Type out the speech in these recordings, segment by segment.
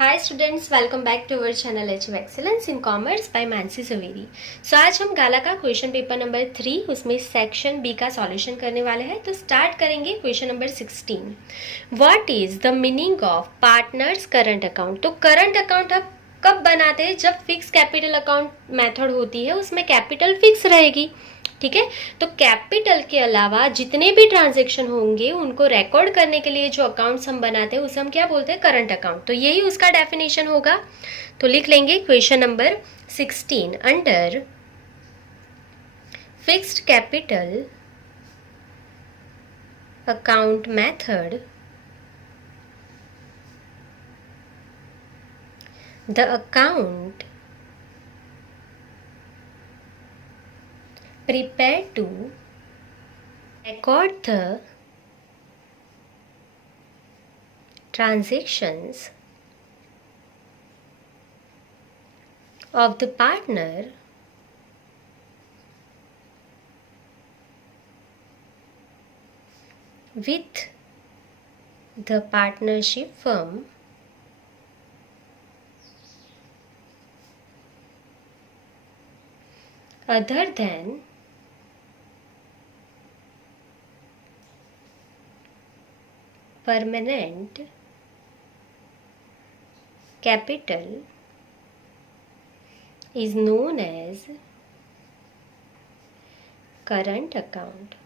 Hi students, welcome back to our channel Achieve Excellence in Commerce by Mansi Saveri. So आज हम गाला का question paper number 3 उसमें section B का solution करने वाले हैं। तो स्टार्ट करेंगे question number 16। What is the meaning of partners current account. तो करंट अकाउंट आप कब बनाते हैं? जब फिक्स कैपिटल अकाउंट मेथड होती है उसमें कैपिटल फिक्स रहेगी। ठीक है, तो कैपिटल के अलावा जितने भी ट्रांजेक्शन होंगे उनको रिकॉर्ड करने के लिए जो अकाउंट्स हम बनाते हैं उसे हम क्या बोलते हैं? Current account. तो यही उसका डेफिनेशन होगा। तो लिख लेंगे question number 16 under fixed capital account method the account prepared to record the transactions of the partner with the partnership firm other than permanent capital is known as current account।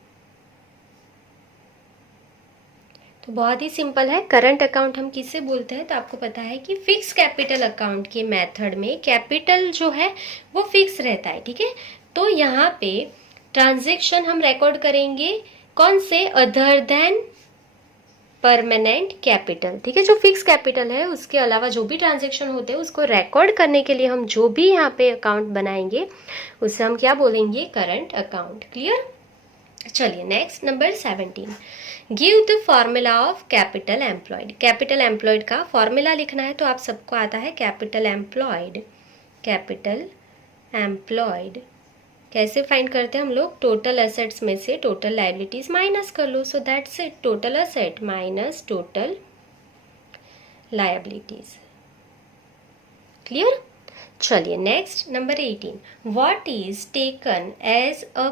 तो बहुत ही simple है। Current account हम किसे बोलते हैं? तो आपको पता है कि फिक्स कैपिटल अकाउंट के मेथड में कैपिटल जो है वो फिक्स रहता है। ठीक है, तो यहाँ पे ट्रांजेक्शन हम रिकॉर्ड करेंगे कौन से? Other than permanent capital. ठीक है, जो फिक्स कैपिटल है उसके अलावा जो भी ट्रांजेक्शन होते हैं उसको रिकॉर्ड करने के लिए हम जो भी यहाँ पे अकाउंट बनाएंगे उसे हम क्या बोलेंगे? Current account. क्लियर? चलिए next number 17। Give the formula of capital employed. Capital employed का फॉर्मूला लिखना है। तो आप सबको आता है कैपिटल एम्प्लॉयड। कैपिटल एम्प्लॉयड कैसे फाइंड करते हैं हम लोग? टोटल एसेट्स में से टोटल लायबिलिटीज माइनस कर लो। So that's it, total asset minus total liabilities. Clear? चलिए next number 18। What is taken as a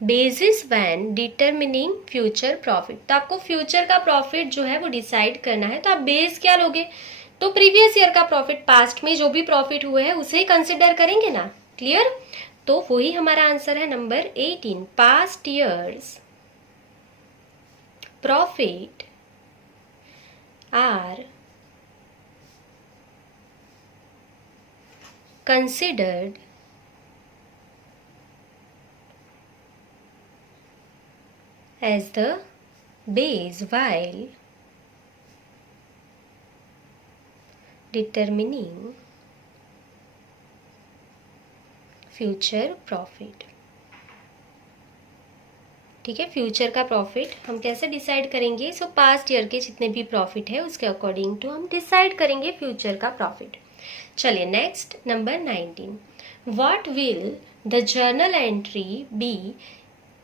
basis when determining future profit. तो आपको फ्यूचर का प्रॉफिट जो है वो डिसाइड करना है, तो आप बेस क्या लोगे? तो प्रीवियस ईयर का प्रॉफिट, पास्ट में जो भी प्रॉफिट हुए हैं उसे ही कंसिडर करेंगे ना। क्लियर? तो वही हमारा आंसर है number 18। Past years profit are considered as the base while determining future profit। ठीक है, फ्यूचर का प्रॉफिट हम कैसे डिसाइड करेंगे? सो पास्ट ईयर के जितने भी प्रॉफिट है उसके अकॉर्डिंग टू हम डिसाइड करेंगे फ्यूचर का प्रॉफिट। चलिए next number 19। What will the journal entry be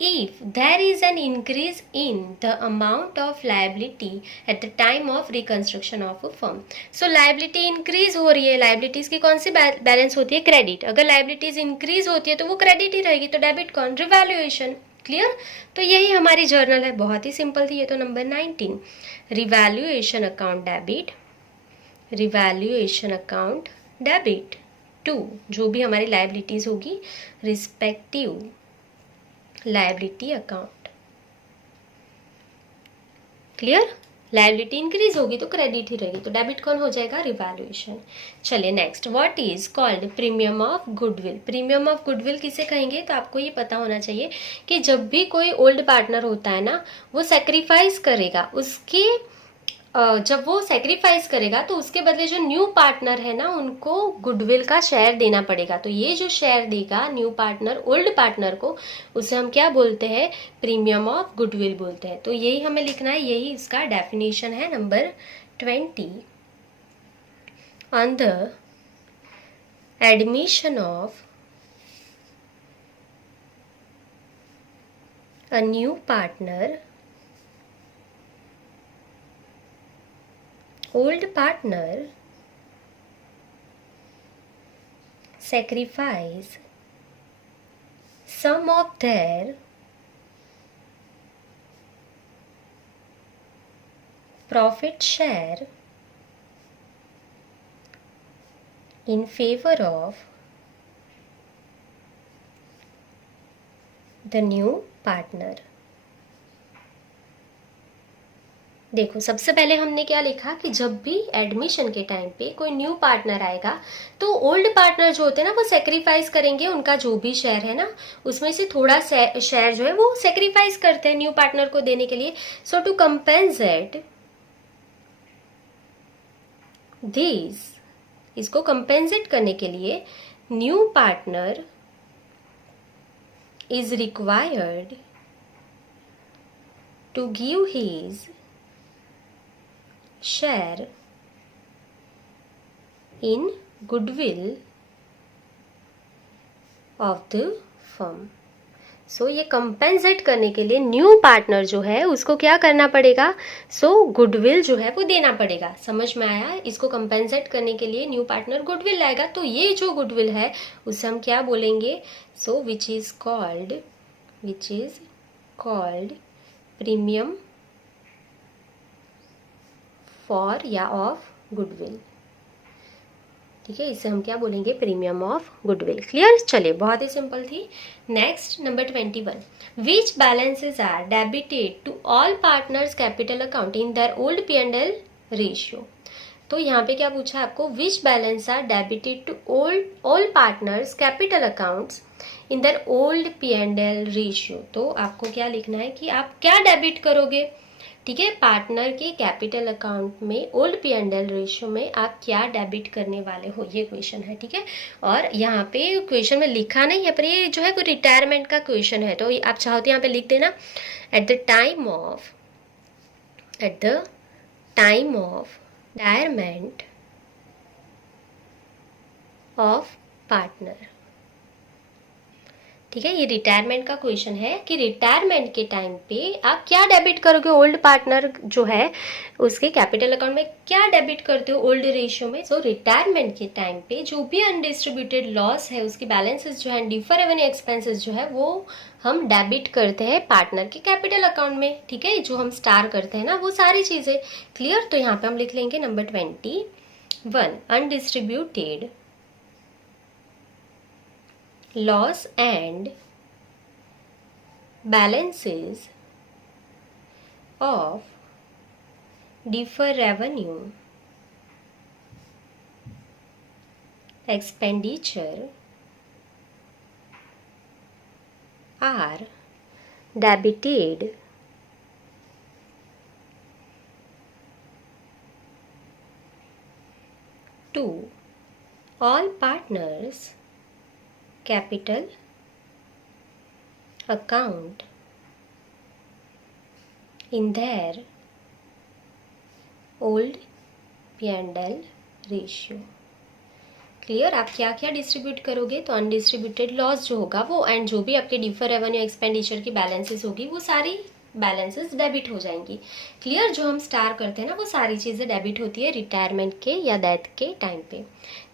if there is an increase in the amount of liability at the time of reconstruction of a firm। so liability increase हो रही है। liabilities की कौन सी balance होती है? Credit. अगर liabilities increase होती है तो वो क्रेडिट ही रहेगी, तो डेबिट कौन? रिवैल्यूएशन। क्लियर? तो यही हमारी जर्नल है, बहुत ही सिंपल थी ये तो। Number 19, revaluation account debit, revaluation account debit to जो भी हमारी लायबिलिटीज होगी respective liability account. Clear? Liability increase होगी तो क्रेडिट ही रहेगी, तो डेबिट कौन हो जाएगा? रिवैल्यूएशन। चलिए next, what is called premium of goodwill. Premium of goodwill किसे कहेंगे? तो आपको ये पता होना चाहिए कि जब भी कोई ओल्ड पार्टनर होता है ना, वो सेक्रीफाइस करेगा, उसके जब वो सेक्रीफाइस करेगा तो उसके बदले जो न्यू पार्टनर है ना उनको गुडविल का शेयर देना पड़ेगा। तो ये जो शेयर देगा न्यू पार्टनर ओल्ड पार्टनर को, उसे हम क्या बोलते हैं? प्रीमियम ऑफ गुडविल बोलते हैं। तो यही हमें लिखना है, यही इसका डेफिनेशन है। Number 20, on the admission of a new partner, old partner sacrifice some of their profit share in favor of the new partner। देखो, सबसे पहले हमने क्या लिखा कि जब भी एडमिशन के टाइम पे कोई न्यू पार्टनर आएगा तो ओल्ड पार्टनर जो होते हैं ना वो सेक्रीफाइस करेंगे, उनका जो भी शेयर है ना उसमें से थोड़ा शेयर जो है वो सेक्रीफाइस करते हैं न्यू पार्टनर को देने के लिए। सो टू कंपेंसेट दिस, इसको कंपेंसेट करने के लिए new partner is required to give his share in goodwill of the firm। सो ये कंपेंसेट करने के लिए न्यू पार्टनर जो है उसको क्या करना पड़ेगा, गुडविल जो है वो देना पड़ेगा। समझ में आया? इसको कंपेंसेट करने के लिए न्यू पार्टनर गुडविल लाएगा, तो ये जो गुडविल है उसे हम क्या बोलेंगे, which is called premium for या ऑफ गुडविल। ठीक है, इसे हम क्या बोलेंगे, प्रीमियम ऑफ गुडविल। क्लियर? चलिए, बहुत ही सिंपल थी। Next number 21, which balances are debited to all partners capital account in their old P&L ratio. तो यहाँ पे क्या पूछा आपको, which balance are debited to all partners capital accounts in their old P&L ratio. तो आपको क्या लिखना है कि आप क्या डेबिट करोगे। ठीक है, पार्टनर के कैपिटल अकाउंट में ओल्ड P&L रेशियो में आप क्या डेबिट करने वाले हो, ये क्वेश्चन है। ठीक है, और यहाँ पे क्वेश्चन में लिखा नहीं है पर ये जो है कोई रिटायरमेंट का क्वेश्चन है, तो आप चाहो तो यहाँ पे लिख देना at the time of retirement of partner. ठीक है, ये रिटायरमेंट का क्वेश्चन है कि रिटायरमेंट के टाइम पे आप क्या डेबिट करोगे, ओल्ड पार्टनर जो है उसके कैपिटल अकाउंट में क्या डेबिट करते हो ओल्ड रेशियो में। रिटायरमेंट के टाइम पे जो भी अनडिस्ट्रीब्यूटेड लॉस है उसकी बैलेंसेस जो है, डिफर रेवेन्यू एक्सपेंसेस जो है वो हम डेबिट करते हैं पार्टनर के कैपिटल अकाउंट में। ठीक है, जो हम स्टार करते हैं ना वो सारी चीजें। क्लियर? तो यहाँ पे हम लिख लेंगे number 21, undistributed loss and balances of deferred revenue expenditure are debited to all partners capital account in their old P&L ratio. Clear? आप क्या क्या डिस्ट्रीब्यूट करोगे, तो अनडिस्ट्रीब्यूटेड लॉस जो होगा वो, एंड जो भी आपके डिफर रेवेन्यू एक्सपेंडिचर की बैलेंसेस होगी वो सारी बैलेंसेस डेबिट हो जाएंगी। क्लियर? जो हम स्टार करते हैं ना वो सारी चीजें डेबिट होती है रिटायरमेंट के या डेथ के टाइम पे।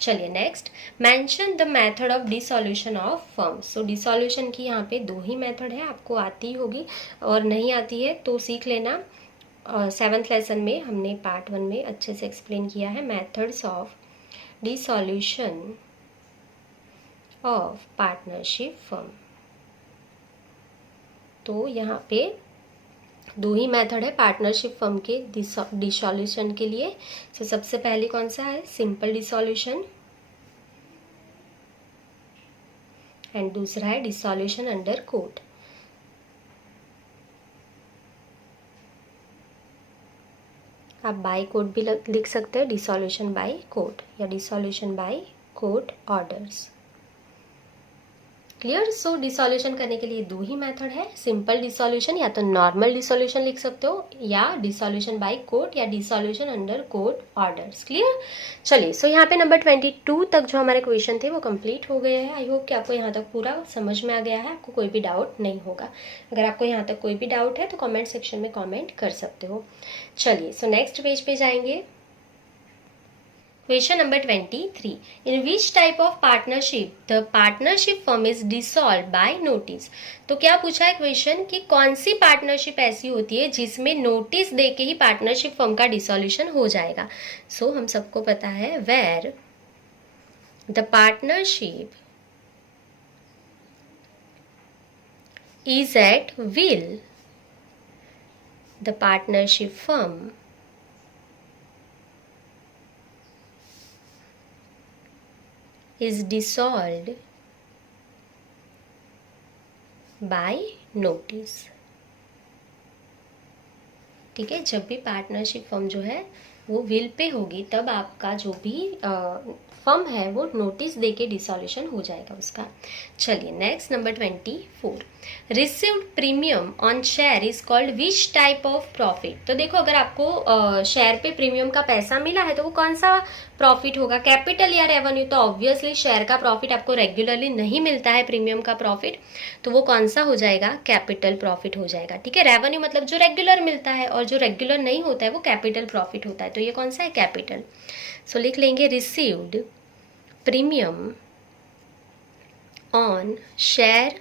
चलिए next, mention the method of dissolution of firm. So dissolution की यहाँ पे 2 ही मेथड है, आपको आती होगी और नहीं आती है तो सीख लेना। 7th लेसन में हमने पार्ट 1 में अच्छे से एक्सप्लेन किया है methods of dissolution of partnership firm. तो यहाँ पे 2 ही मेथड है पार्टनरशिप फर्म के डिसॉल्यूशन के लिए। तो सबसे पहले कौन सा है, सिंपल डिसॉल्यूशन, एंड दूसरा है डिसॉल्यूशन अंडर कोर्ट। आप बाय कोर्ट भी लिख सकते हैं, डिसॉल्यूशन बाय कोर्ट या dissolution by court orders. Clear? So dissolution करने के लिए 2 ही मेथड है, सिंपल डिसॉल्यूशन या तो नॉर्मल डिसॉल्यूशन लिख सकते हो, या डिसॉल्यूशन बाय कोर्ट या dissolution under court orders. Clear? चलिए, सो यहाँ पे नंबर 22 तक जो हमारे क्वेश्चन थे वो कंप्लीट हो गए हैं। आई होप कि आपको यहाँ तक पूरा समझ में आ गया है, आपको कोई भी डाउट नहीं होगा। अगर आपको यहाँ तक कोई भी डाउट है तो कॉमेंट सेक्शन में कॉमेंट कर सकते हो। चलिए, सो नेक्स्ट पेज पे जाएंगे। Question number 23, in which type of partnership the partnership firm is dissolve by notice. तो क्या पूछा है क्वेश्चन कि कौन सी पार्टनरशिप ऐसी होती है जिसमें नोटिस दे के ही पार्टनरशिप फर्म का डिसॉल्यूशन हो जाएगा। सो हम सबको पता है where the partnership is at will, the partnership firm is dissolved by notice। ठीक है, जब भी पार्टनरशिप फर्म जो है वो विल पे होगी तब आपका जो भी फर्म है वो नोटिस देके डिसॉल्यूशन हो जाएगा उसका। चलिए next number 24, received premium on share is called which type of profit. तो देखो अगर आपको शेयर पे प्रीमियम का पैसा मिला है तो वो कौन सा प्रॉफिट होगा, कैपिटल या रेवेन्यू। तो ऑब्वियसली शेयर का प्रॉफिट आपको रेगुलरली नहीं मिलता है, प्रीमियम का प्रॉफिट, तो वो कौन सा हो जाएगा, कैपिटल प्रॉफिट हो जाएगा। ठीक है, रेवेन्यू मतलब जो रेगुलर मिलता है और जो रेगुलर नहीं होता है वो कैपिटल प्रॉफिट होता है, तो ये कौन सा है, कैपिटल। सो लिख लेंगे received premium on share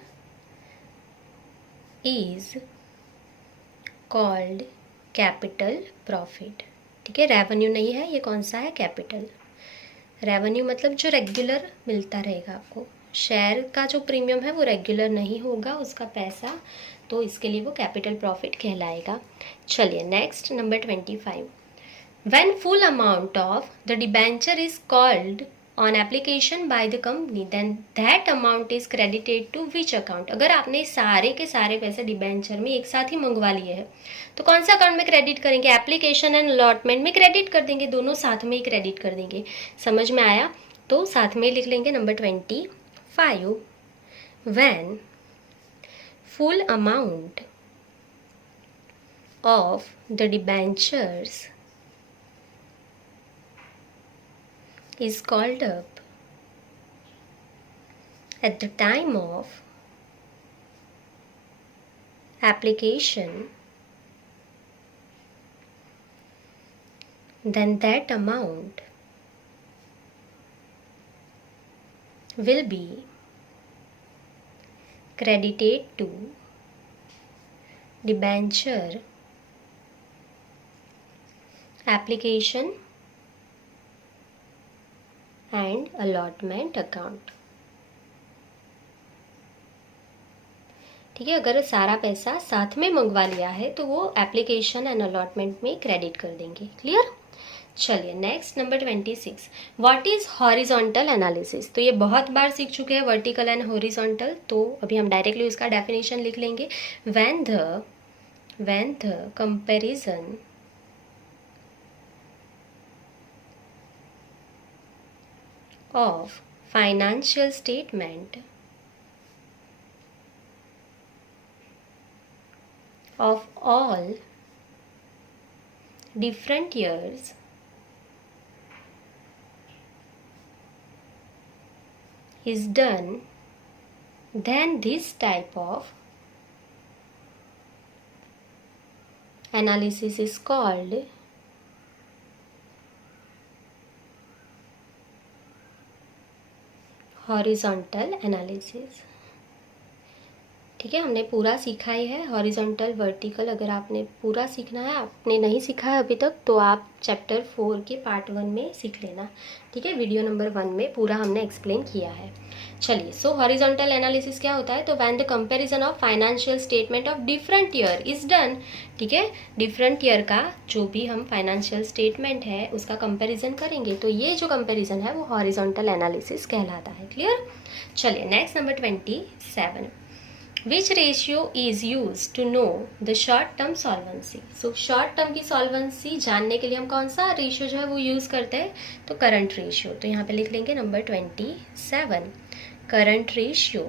is called capital profit. ठीक है, रेवेन्यू नहीं है, ये कौन सा है, कैपिटल। रेवेन्यू मतलब जो रेगुलर मिलता रहेगा आपको, शेयर का जो प्रीमियम है वो रेगुलर नहीं होगा उसका पैसा, तो इसके लिए वो कैपिटल प्रॉफिट कहलाएगा। चलिए next number 25, when full amount of the debenture is called on application by the company then that amount is credited to which account. अगर आपने सारे के सारे पैसे डिबेंचर में एक साथ ही मंगवा लिए हैं तो कौन सा अकाउंट में क्रेडिट करेंगे, एप्लीकेशन एंड अलॉटमेंट में क्रेडिट कर देंगे, दोनों साथ में ही क्रेडिट कर देंगे। समझ में आया, तो साथ में लिख लेंगे number 25, when full amount of the debentures is called up at the time of application, then that amount will be credited to debenture application and allotment account. ठीक है, अगर सारा पैसा साथ में मंगवा लिया है तो वो एप्लीकेशन एंड अलॉटमेंट में क्रेडिट कर देंगे। क्लियर। चलिए next number 26, what is horizontal analysis. तो ये बहुत बार सीख चुके हैं वर्टिकल एंड हॉरिजॉन्टल, तो अभी हम डायरेक्टली उसका डेफिनेशन लिख लेंगे। When the comparison of financial statement of all different years is done, then this type of analysis is called horizontal analysis. ठीक है, हमने पूरा सीखा ही है हॉरिजॉन्टल वर्टिकल। अगर आपने पूरा सीखना है, आपने नहीं सीखा है अभी तक, तो आप चैप्टर 4 के पार्ट 1 में सीख लेना। ठीक है, वीडियो नंबर 1 में पूरा हमने एक्सप्लेन किया है। चलिए, सो हॉरिजॉन्टल एनालिसिस क्या होता है, तो when the comparison of financial statement of different year is done. ठीक है, डिफरेंट ईयर का जो भी हम फाइनेंशियल स्टेटमेंट है उसका कंपैरिजन करेंगे, तो ये जो कंपैरिजन है वो हॉरिजॉन्टल एनालिसिस कहलाता है। क्लियर। चलिए next number 27, which ratio is use to know the short term solvency. So short term की सॉल्वेंसी जानने के लिए हम कौन सा रेशियो जो है वो यूज करते हैं, तो करंट रेशियो। तो यहाँ पे लिख लेंगे number 27, current ratio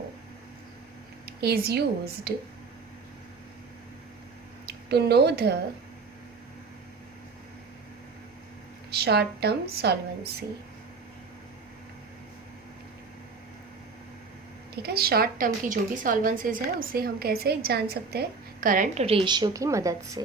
is used to know the short term solvency. ठीक है, शॉर्ट टर्म की जो भी सॉल्वेंसीज है उसे हम कैसे जान सकते हैं, करंट रेशियो की मदद से।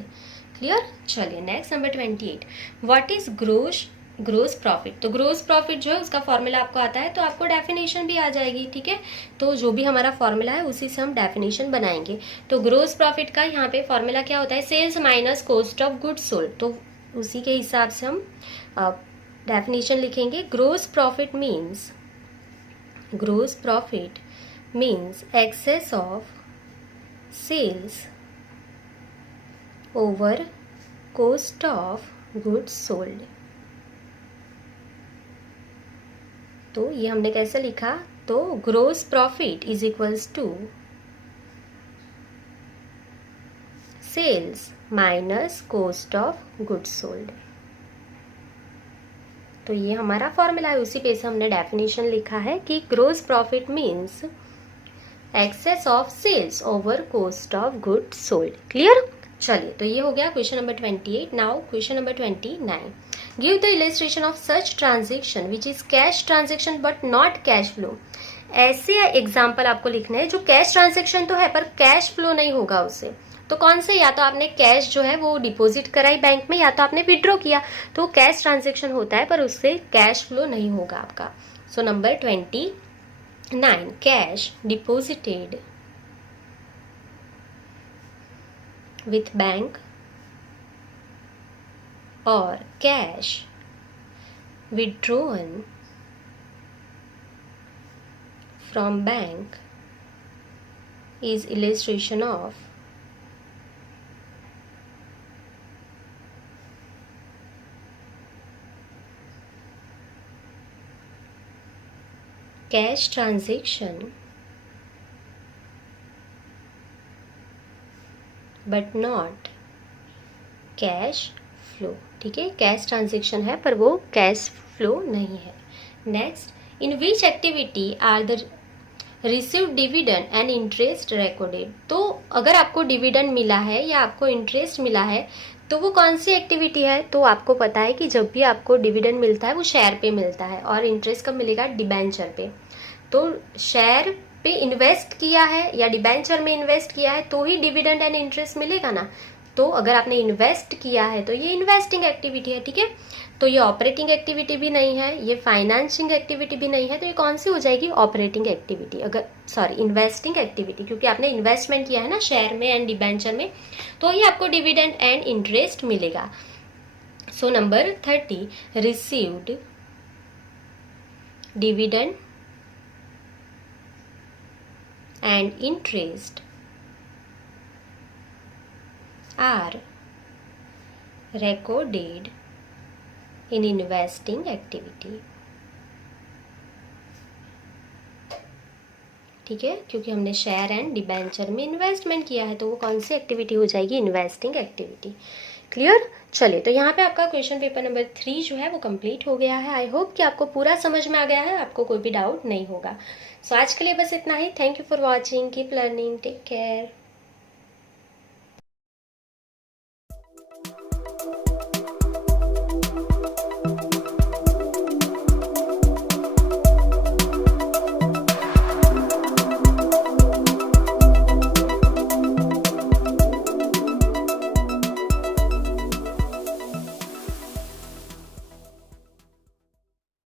क्लियर। चलिए next number 28, what is gross gross profit. तो ग्रोस प्रॉफिट जो है उसका फॉर्मूला आपको आता है तो आपको डेफिनेशन भी आ जाएगी, ठीक है। तो जो भी हमारा फॉर्मूला है उसी से हम डेफिनेशन बनाएंगे। तो ग्रोस प्रॉफिट का यहाँ पे फॉर्मूला क्या होता है, sales minus cost of goods sold. तो उसी के हिसाब से हम डेफिनेशन लिखेंगे। Gross profit means excess of sales over cost of goods sold. तो ये हमने कैसे लिखा, तो gross profit is equals to sales minus cost of goods sold. तो ये हमारा फॉर्मूला है, उसी पे से हमने डेफिनेशन लिखा है कि gross profit means excess of sales over cost of goods sold. Clear. चलिए, तो ये हो गया question number 28। Now question number 29, give the illustration of such transaction which is cash transaction but not cash flow. ऐसे example आपको लिखना है जो कैश ट्रांजेक्शन तो है पर कैश फ्लो नहीं होगा उससे। तो कौन से, या तो आपने कैश जो है वो डिपॉजिट कराई बैंक में, या तो आपने विड्रॉ किया, तो कैश ट्रांजेक्शन होता है पर उससे कैश फ्लो नहीं होगा आपका। So number 29, cash deposited with bank or cash withdrawn from bank is illustration of cash transaction but not cash flow. ठीक है, कैश ट्रांजेक्शन है पर वो कैश फ्लो नहीं है। Next, in which activity are the received dividend and interest recorded. तो अगर आपको डिविडेंड मिला है या आपको इंटरेस्ट मिला है तो वो कौन सी एक्टिविटी है, तो आपको पता है कि जब भी आपको डिविडेंड मिलता है वो शेयर पे मिलता है और इंटरेस्ट कब मिलेगा, डिबेंचर पे। तो शेयर पे इन्वेस्ट किया है या डिबेंचर में इन्वेस्ट किया है तो ही डिविडेंड एंड इंटरेस्ट मिलेगा ना। तो अगर आपने इन्वेस्ट किया है तो ये इन्वेस्टिंग एक्टिविटी है, ठीक है। तो ये ऑपरेटिंग एक्टिविटी भी नहीं है, ये फाइनेंसिंग एक्टिविटी भी नहीं है, तो ये कौन सी हो जाएगी, ऑपरेटिंग एक्टिविटी, इन्वेस्टिंग एक्टिविटी, क्योंकि आपने इन्वेस्टमेंट किया है ना शेयर में एंड डिबेंचर में, तो ही आपको डिविडेंड एंड इंटरेस्ट मिलेगा। So number 30, received dividend and interest are recorded in investing activity। ठीक है, क्योंकि हमने शेयर एंड डिबेंचर में इन्वेस्टमेंट किया है तो वो कौन सी एक्टिविटी हो जाएगी, इन्वेस्टिंग एक्टिविटी। क्लियर। चलिए, तो यहाँ पे आपका क्वेश्चन पेपर नंबर 3 जो है वो कंप्लीट हो गया है। आई होप कि आपको पूरा समझ में आ गया है, आपको कोई भी डाउट नहीं होगा। सो आज के लिए बस इतना ही। Thank you for watching, keep learning, take care.